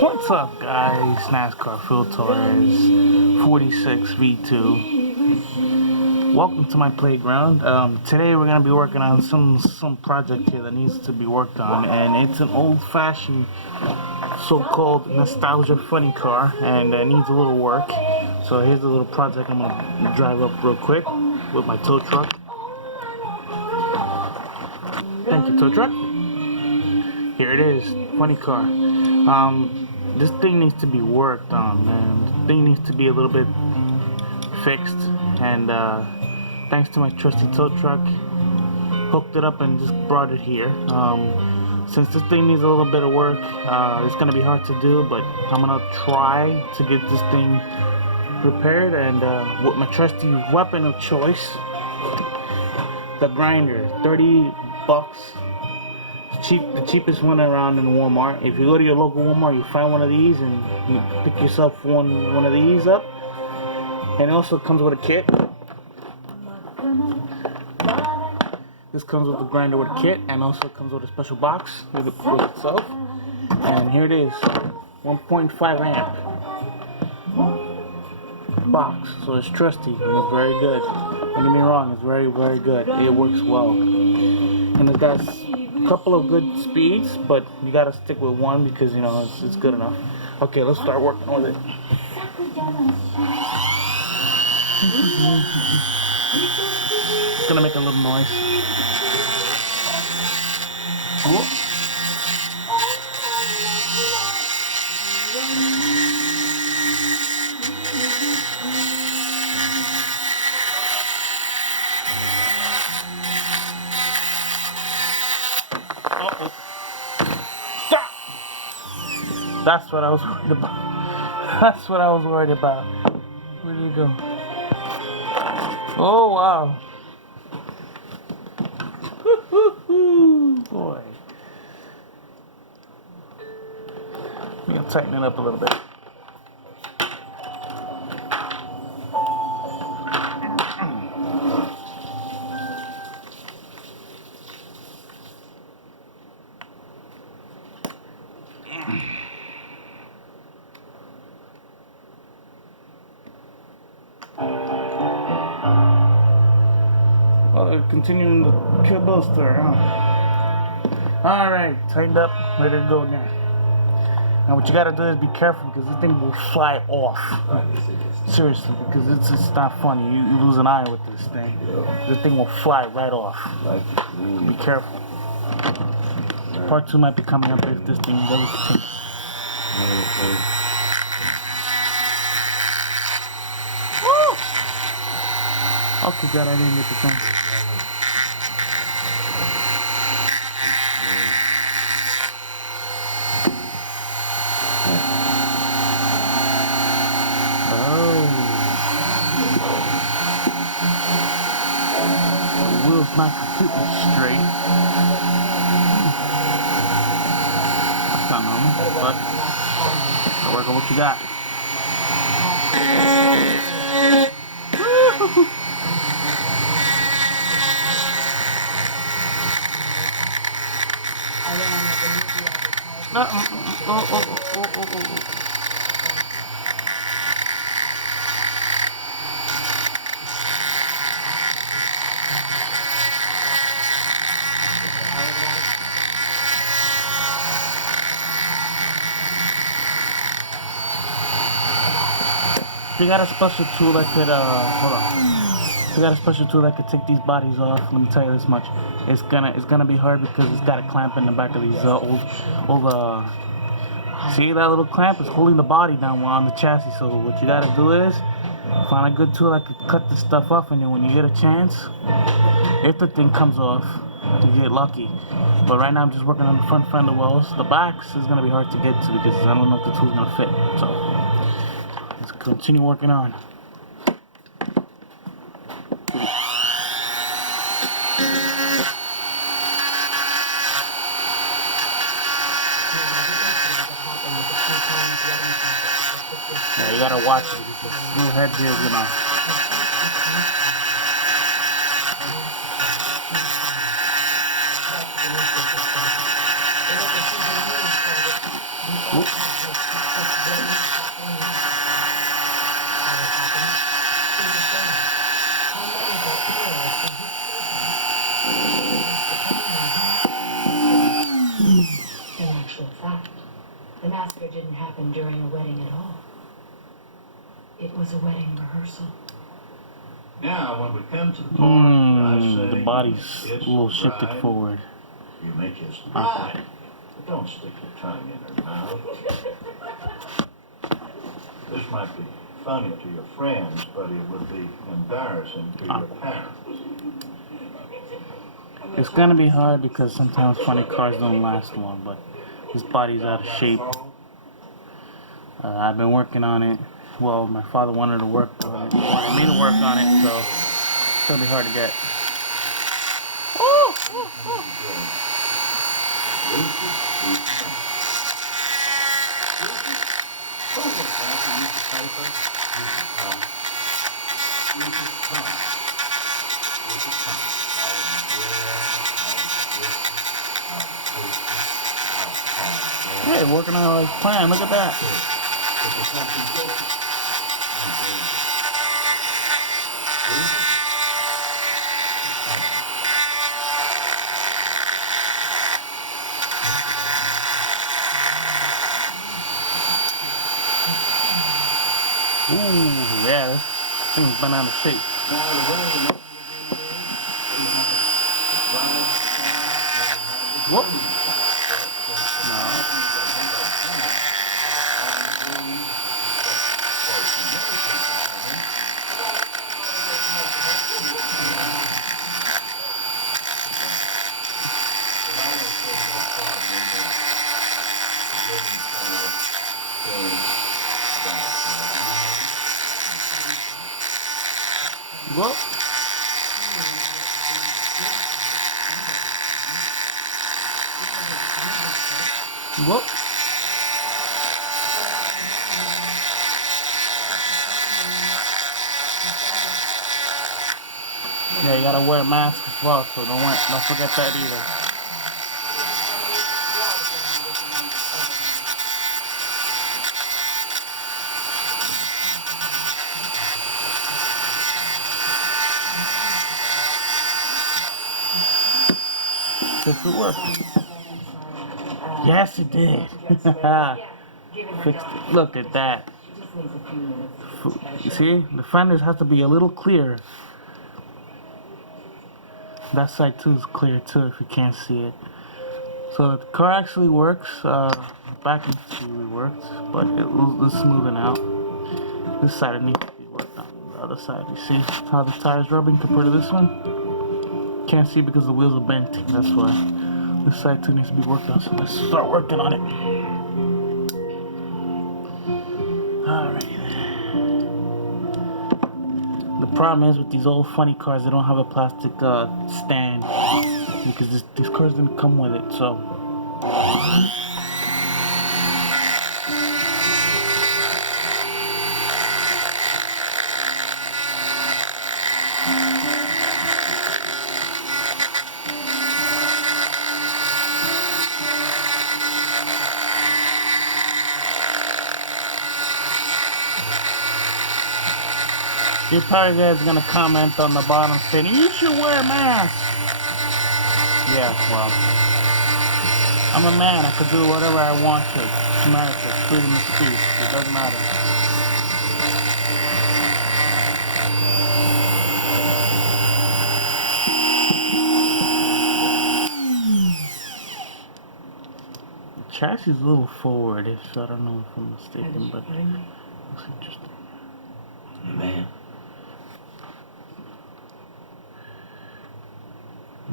What's up, guys? NASCAR Phil Torres, 46 V2. Welcome to my playground. Today we're gonna be working on some project here that needs to be worked on, and it's an old-fashioned, so-called nostalgia funny car, and it needs a little work. So here's a little project I'm gonna drive up real quick with my tow truck. Thank you, tow truck. Here it is, funny car. This thing needs to be worked on, man. This thing needs to be a little bit fixed, and thanks to my trusty tow truck, hooked it up and just brought it here. Since this thing needs a little bit of work, it's gonna be hard to do, but I'm gonna try to get this thing repaired, and with my trusty weapon of choice, the grinder, 30 bucks. The cheapest one around in Walmart. If you go to your local Walmart, you find one of these and you pick yourself one of these up. And it also comes with a kit. This comes with the grinder with a kit, and also comes with a special box with itself. And here it is, 1.5 amp box. So it's trusty and it's very good. Don't get me wrong, it's very, very good. It works well. And it got couple of good speeds, but you gotta stick with one because you know it's good enough. Okay, let's start working with it. It's gonna make a little noise. Oh. Uh-oh. Stop! That's what I was worried about. That's what I was worried about. Where did it go? Oh, wow. Boy. I'm going to tighten it up a little bit. Well, continuing the killbuster, huh? Alright, tightened up, ready to go now. Now what you gotta do is be careful because this thing will fly off. Seriously, because it's not funny. You lose an eye with this thing. This thing will fly right off. Be careful. Part 2 might be coming up if this thing doesn't continue. Woo! Okay, good, I didn't get the thing. Wheels not completely straight. That's not normal, but I'll work on what you got. If you got a special tool that could, hold on. If you got a special tool that could take these bodies off, let me tell you this much. It's gonna be hard because it's got a clamp in the back of these old, see that little clamp is holding the body down on the chassis. So what you gotta do is find a good tool that could cut this stuff off, and then when you get a chance, if the thing comes off, you get lucky. But right now I'm just working on the front fender wells. The backs is gonna be hard to get to because I don't know if the tool's gonna fit. So let's continue working on. Yeah, you gotta watch it because the little head here is gonna. Oops. The massacre didn't happen during a wedding at all. It was a wedding rehearsal. Now, when we come to the part, the body's a little shifted forward. You may just ride, but don't stick your tongue in her mouth. This might be funny to your friends, but it would be embarrassing to your parents. It's gonna be hard because sometimes funny cars don't last long, but this body's out of shape. I've been working on it. Well, my father wanted to work on it. He wanted me to work on it, so it's gonna be hard to get. Oh! Hey, working on his plan. Look at that. Ooh, yeah, this thing's been out of shape. Whoop. No. Whoop. Whoop. Yeah, you gotta wear a mask as well, so don't forget that either. This will work. Yes, it did. Fixed it. Look at that. You see, the fenders have to be a little clear. That side too is clear too, if you can't see it. So the car actually works. Back end really works, but it's smoothing out. This side needs to be worked on. The other side, you see how the tire's rubbing compared to this one? Can't see because the wheels are bent. That's why. This side too needs to be worked on. So let's start working on it. Alrighty then. The problem is with these old funny cars, they don't have a plastic stand because these cars didn't come with it. So. Your probably guys gonna comment on the bottom saying you should wear a mask. Yeah, well, I'm a man. I could do whatever I want to. It's America, freedom of speech. It doesn't matter. The chassis is a little forward-ish, so I don't know if I'm mistaken, but looks interesting. Man.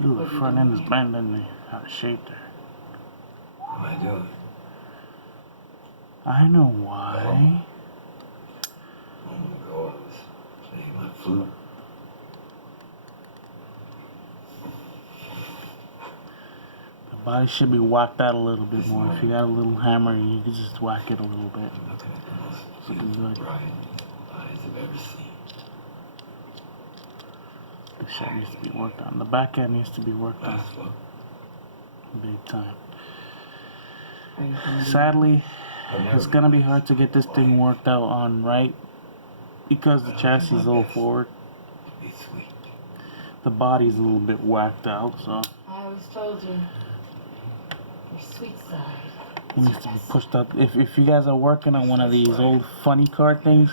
Ooh, the front end is bending out of shape there. What am I doing? I know why. A moment ago, I was playing my flute. The body should be whacked out a little bit more. If you got a little hammer, you can just whack it a little bit. Looking good. Eyes I've ever seen. The shit needs to be worked on. The back end needs to be worked on. Big time. Sadly, it's gonna be hard to get this thing worked out on right because the chassis is a little forward. The body's a little bit whacked out, so. I always told you, your sweet side. It needs to be pushed up. If you guys are working on one of these old funny car things,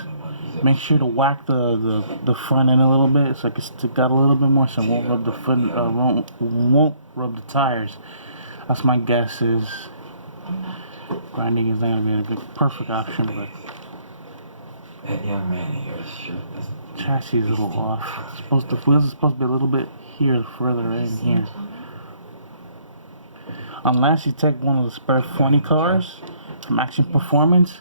make sure to whack the front end a little bit so it can stick out a little bit more, so it won't rub the front, won't rub the tires. That's my guess. Is grinding is not gonna be a good perfect option, but That young man here is sure doesn't. chassis is a little off. Wheels are supposed to be a little bit here, further in here. Unless you take one of the spare 20 cars from Action Performance,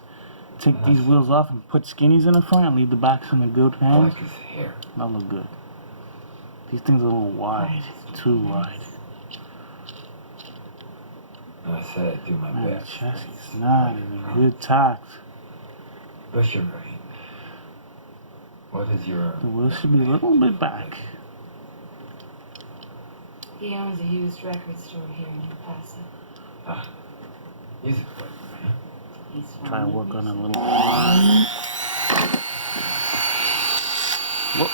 take these wheels off and put skinnies in the front and leave the backs in the good I hands. like his hair. That'll look good. These things are a little wide, too wide. I said I'd do my Man, the best. chassis is not in good tact. But you're right. What is your... The wheels should be a little bit back. He owns a used record store here in El Paso. Ah, he's a quick man. He's Try to from work on it a Mexico. little. Whoop.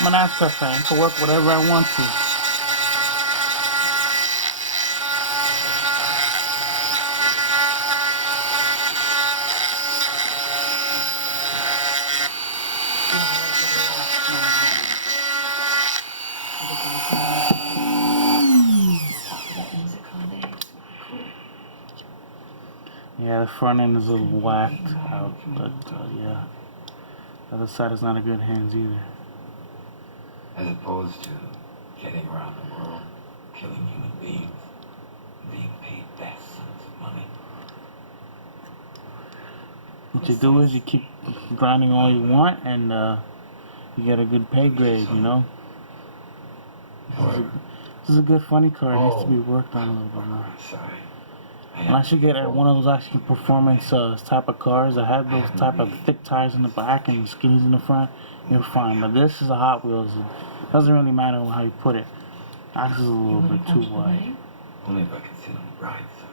I'm an NASCAR fan. I can work whatever I want to. Yeah, the front end is a little whacked out, but yeah. The other side is not a good hands either. As opposed to getting around the world, killing human beings, and being paid vast sums of money. What you do is you keep grinding all you want, and you get a good pay grade, you know? This is a good funny car. It needs to be worked on a little bit more. Sorry. Unless you get one of those Action Performance type of cars that have those type of thick tires in the back and skinnies in the front, you're fine. But this is a Hot Wheels. It doesn't really matter how you put it. This is a little bit too wide. Only if I could sit on the bride's side.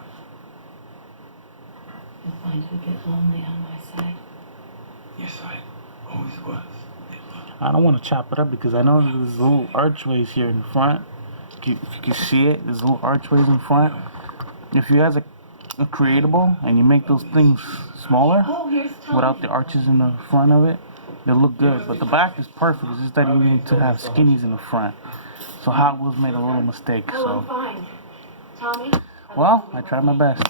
You'll find it a bit lonely on my side. Yes, I always was. I don't want to chop it up because I know there's little archways here in front. If you can see it, there's little archways in front. If you guys are creatable and you make those things smaller without the arches in the front of it, they'll look good. But the back is perfect. It's just that you need to have skinnies in the front. So Hot Wheels made a little mistake. Oh, I'm So, fine. Tommy? well, I tried my best.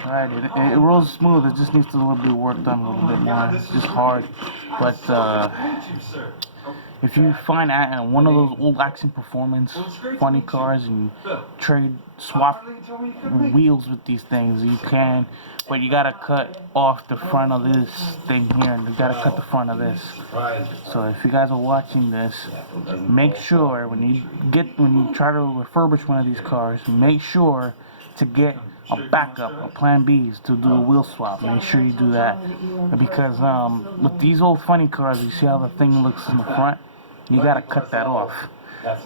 Tried it. It rolls smooth. It just needs to a little bit worked on a little bit more. It's just hard. But if you find one of those old Action Performance funny cars and swap wheels with these things, you can, but you gotta cut off the front of this thing here, and you gotta cut the front of this. So if you guys are watching this, make sure when you try to refurbish one of these cars, make sure to get a backup, a plan B, to do a wheel swap. Make sure you do that, because with these old funny cars, you see how the thing looks in the front. You gotta cut that off,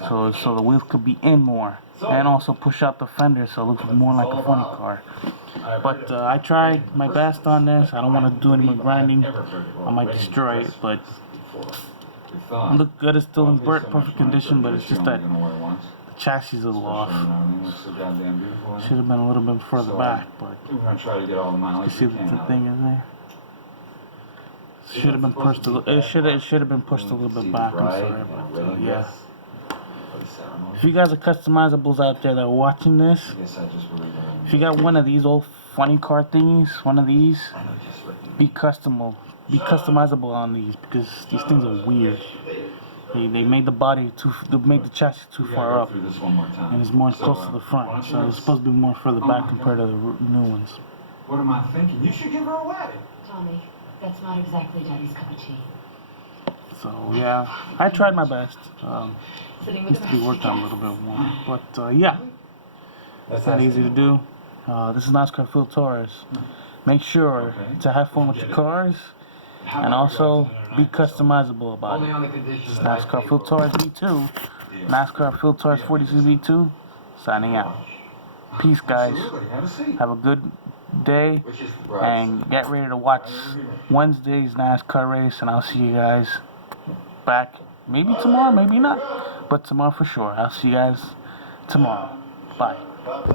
so the wheels could be in more, and also push out the fender so it looks more like a funny car. But I tried my best on this. I don't want to do any more grinding. I might destroy it, but it looked good. It's still in perfect condition, but it's just that the chassis is a little off. Should have been a little bit further back, but We're gonna try to get all the you mileage see we what can the out thing is there. Should have been pushed a little. It should have been pushed a little bit back. I'm sorry, but yeah. If you guys are customizables out there that are watching this, if you got one of these old funny car thingies, one of these, be customizable on these, because these things are weird. They made the chassis too far up, and it's more close to the front. So it's supposed to be more further back compared to the new ones. What am I thinking? You should give her away. Tommy, that's not exactly Daddy's cup of tea. So yeah, I tried my best. Sitting with Needs the to be rest worked of on a the little bit more. But yeah, it's not easy to do. This is NASCAR Phil Torres. Make sure to have fun with your cars, and also be customizable about it. This is NASCAR Phil Torres V2. NASCAR Phil Torres 42 V2. Signing out. Peace, guys. Have a good day Which is the bride and get ready to watch Wednesday's NASCAR race, and I'll see you guys back maybe tomorrow, maybe not, but tomorrow for sure. I'll see you guys tomorrow. Bye.